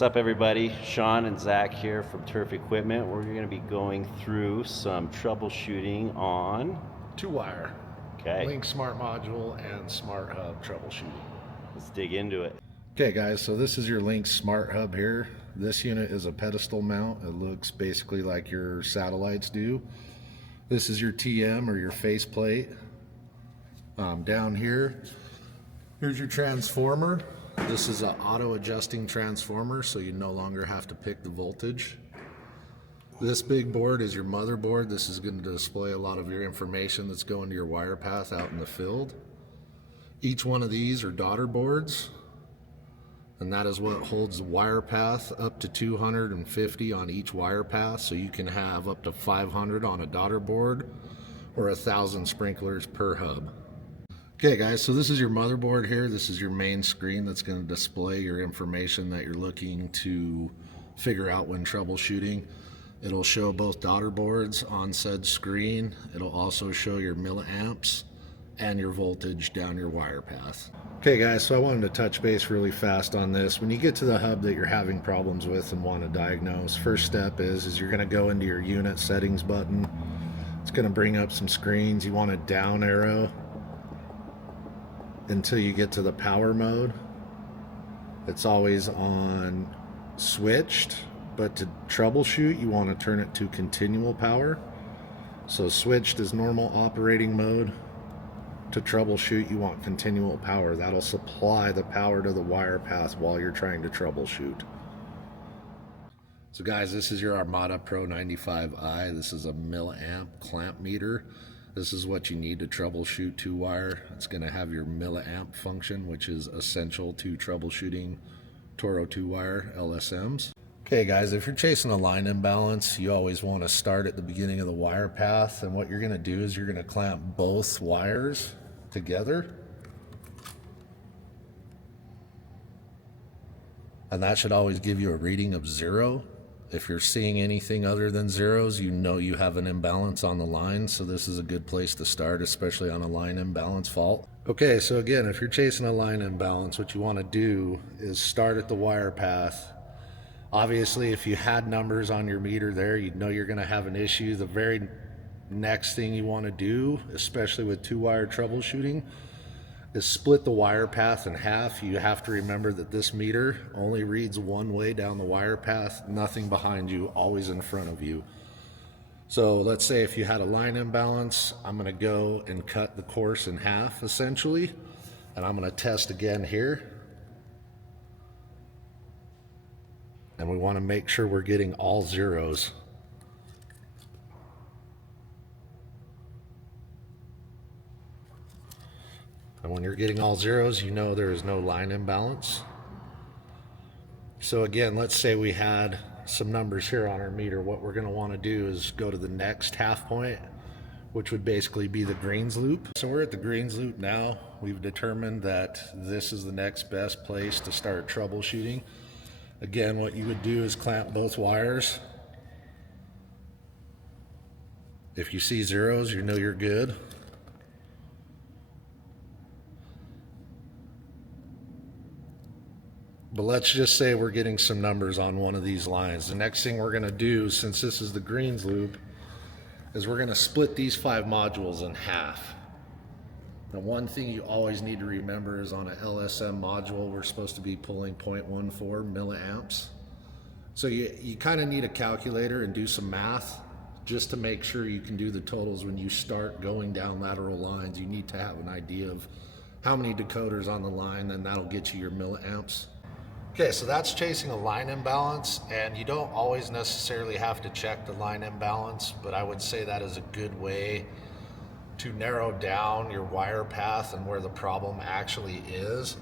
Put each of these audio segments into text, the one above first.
What's up, everybody? Sean and Zach here from Turf Equipment. We're going to be going through some troubleshooting on 2-wire, okay. Link Smart Module and Smart Hub troubleshooting. Let's dig into it. Okay guys, so this is your Link Smart Hub here. This unit is a pedestal mount. It looks basically like your satellites do. This is your TM or your faceplate. Down here, here's your transformer. This is an auto adjusting transformer, so you no longer have to pick the voltage. This big board is your motherboard. This is going to display a lot of your information that's going to your wire path out in the field. Each one of these are daughter boards, and that is what holds the wire path up to 250 on each wire path, so you can have up to 500 on a daughter board or 1,000 sprinklers per hub. Okay guys, so this is your motherboard here. This is your main screen that's going to display your information that you're looking to figure out when troubleshooting. It'll show both daughter boards on said screen. It'll also show your milliamps and your voltage down your wire path. Okay guys, so I wanted to touch base really fast on this. When you get to the hub that you're having problems with and want to diagnose, first step is you're going to go into your unit settings button. It's going to bring up some screens. You want a down arrow until you get to the power mode. It's always on switched, but to troubleshoot you want to turn it to continual power. So switched is normal operating mode. To troubleshoot you want continual power. That'll supply the power to the wire path while you're trying to troubleshoot. So guys, this is your Armada Pro 95i. This is a milliamp clamp meter. This is what you need to troubleshoot 2-wire. It's going to have your milliamp function, which is essential to troubleshooting Toro 2-wire LSMs. Okay guys, if you're chasing a line imbalance, you always want to start at the beginning of the wire path, and what you're going to do is you're going to clamp both wires together. And that should always give you a reading of 0. If you're seeing anything other than zeros, you know you have an imbalance on the line, so this is a good place to start, especially on a line imbalance fault. Okay, so again, if you're chasing a line imbalance, what you want to do is start at the wire path. Obviously, if you had numbers on your meter there, you'd know you're going to have an issue. The very next thing you want to do, especially with 2-wire troubleshooting, is split the wire path in half. You have to remember that this meter only reads one way down the wire path, nothing behind you, always in front of you. So let's say if you had a line imbalance, I'm going to go and cut the course in half essentially, and I'm going to test again here. And we want to make sure we're getting all zeros. And when you're getting all zeros, you know there is no line imbalance. So again, let's say we had some numbers here on our meter. What we're going to want to do is go to the next half point, which would basically be the greens loop. So we're at the greens loop now. We've determined that this is the next best place to start troubleshooting. Again, what you would do is clamp both wires. If you see zeros, you know you're good. But let's just say we're getting some numbers on one of these lines. The next thing we're going to do, since this is the greens loop, is we're going to split these 5 modules in half. Now, one thing you always need to remember is on an LSM module, we're supposed to be pulling 0.14 milliamps. So you kind of need a calculator and do some math just to make sure you can do the totals when you start going down lateral lines. You need to have an idea of how many decoders on the line, and that'll get you your milliamps. Okay, so that's chasing a line imbalance, and you don't always necessarily have to check the line imbalance, but I would say that is a good way to narrow down your wire path and where the problem actually is.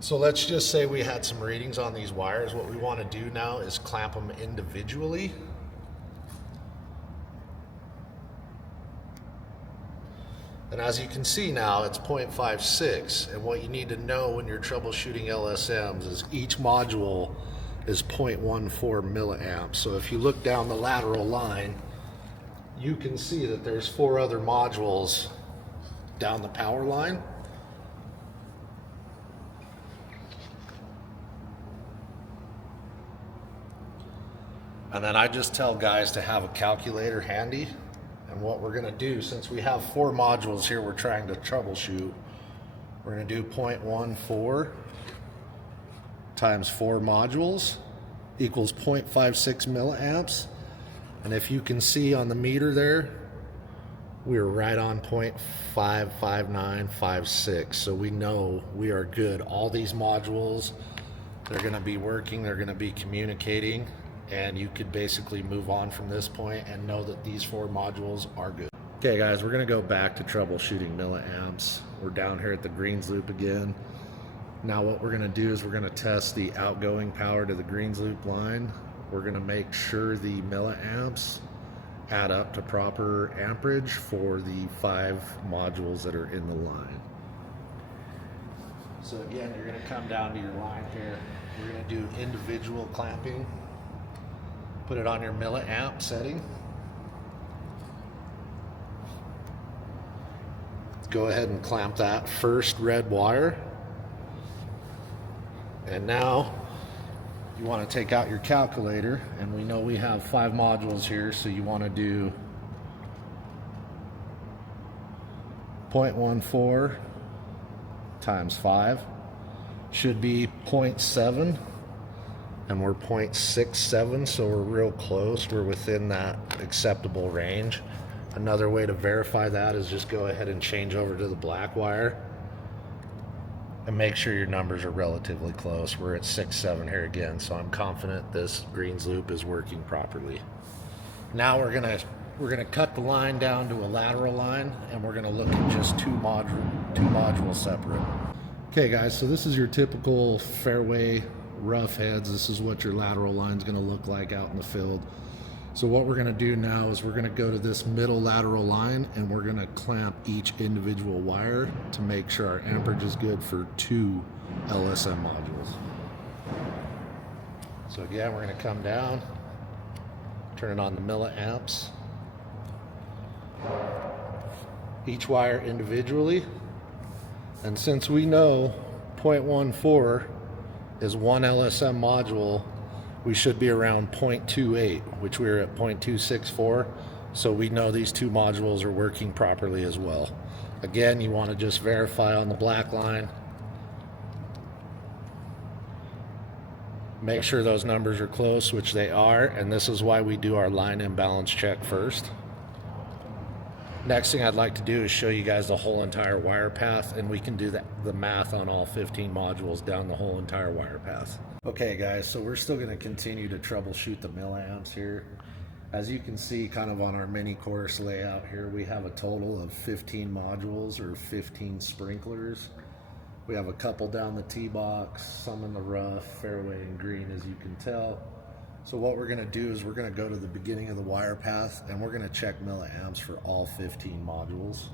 So let's just say we had some readings on these wires. What we want to do now is clamp them individually. And as you can see now, it's 0.56. And what you need to know when you're troubleshooting LSMs is each module is 0.14 milliamps. So if you look down the lateral line, you can see that there's 4 other modules down the power line. And then I just tell guys to have a calculator handy. And what we're gonna do, since we have 4 modules here we're trying to troubleshoot, we're gonna do 0.14 times 4 modules equals 0.56 milliamps. And if you can see on the meter there, we're right on 0.55956. So we know we are good. All these modules, they're gonna be working, they're gonna be communicating, and you could basically move on from this point and know that these 4 modules are good. Okay guys, we're gonna go back to troubleshooting milliamps. We're down here at the greens loop again. Now what we're gonna do is we're gonna test the outgoing power to the greens loop line. We're gonna make sure the milliamps add up to proper amperage for the 5 modules that are in the line. So again, you're gonna come down to your line here. We're gonna do individual clamping. Put it on your milliamp setting. Go ahead and clamp that first red wire. And now you want to take out your calculator, and we know we have 5 modules here, so you want to do 0.14 times 5 should be 0.7, and we're 0.67, so we're real close. We're within that acceptable range. Another way to verify that is just go ahead and change over to the black wire and make sure your numbers are relatively close. We're at 6.7 here again, so I'm confident this greens loop is working properly. Now we're gonna cut the line down to a lateral line, and we're gonna look at just two modules separate. Okay guys, so this is your typical fairway rough heads. This is what your lateral line is gonna look like out in the field. So what we're gonna do now is we're gonna go to this middle lateral line, and we're gonna clamp each individual wire to make sure our amperage is good for 2 LSM modules. So again, we're gonna come down, turn it on the milliamps, each wire individually. And since we know 0.14 is 1 LSM module, we should be around 0.28, which we're at 0.264. So we know these 2 modules are working properly as well. Again, you want to just verify on the black line. Make sure those numbers are close, which they are, and this is why we do our line imbalance check first. Next thing I'd like to do is show you guys the whole entire wire path, and we can do the math on all 15 modules down the whole entire wire path. Okay guys, so we're still going to continue to troubleshoot the milliamps here. As you can see kind of on our mini course layout here, we have a total of 15 modules or 15 sprinklers. We have a couple down the tee box, some in the rough, fairway, and green, as you can tell. So what we're going to do is we're going to go to the beginning of the wire path, and we're going to check milliamps for all 15 modules.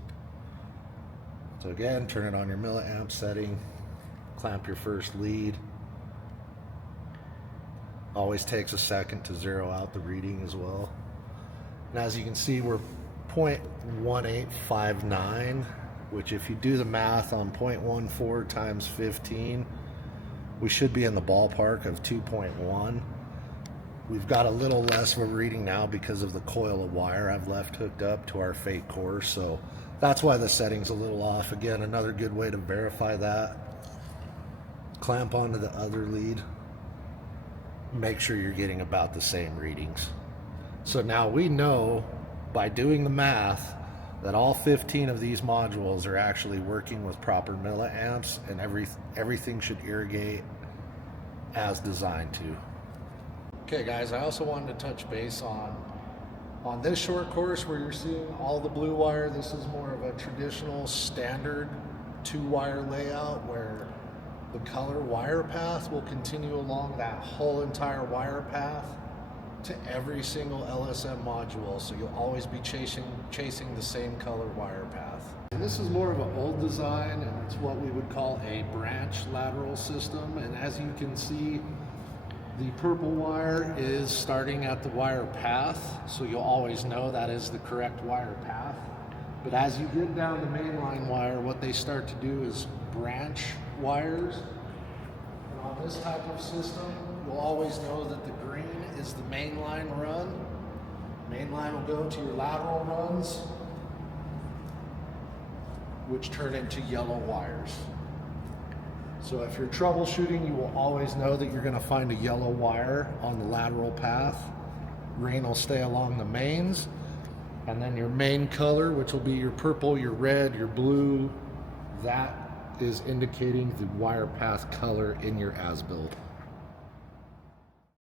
So again, turn it on your milliamp setting, clamp your first lead. Always takes a second to zero out the reading as well. And as you can see, we're 0.1859, which if you do the math on 0.14 times 15, we should be in the ballpark of 2.1. We've got a little less of a reading now because of the coil of wire I've left hooked up to our fake core, so that's why the setting's a little off. Again, another good way to verify that, clamp onto the other lead, make sure you're getting about the same readings. So now we know by doing the math that all 15 of these modules are actually working with proper milliamps, and everything should irrigate as designed to. Okay guys, I also wanted to touch base on this short course where you're seeing all the blue wire. This is more of a traditional standard 2-wire layout where the color wire path will continue along that whole entire wire path to every single LSM module. So you'll always be chasing the same color wire path. And this is more of an old design, and it's what we would call a branch lateral system. And as you can see, the purple wire is starting at the wire path, so you'll always know that is the correct wire path. But as you get down the mainline wire, what they start to do is branch wires. And on this type of system, you'll always know that the green is the main line run. Main line will go to your lateral runs, which turn into yellow wires. So if you're troubleshooting, you will always know that you're going to find a yellow wire on the lateral path. Green will stay along the mains, and then your main color, which will be your purple, your red, your blue, that is indicating the wire path color in your as-built.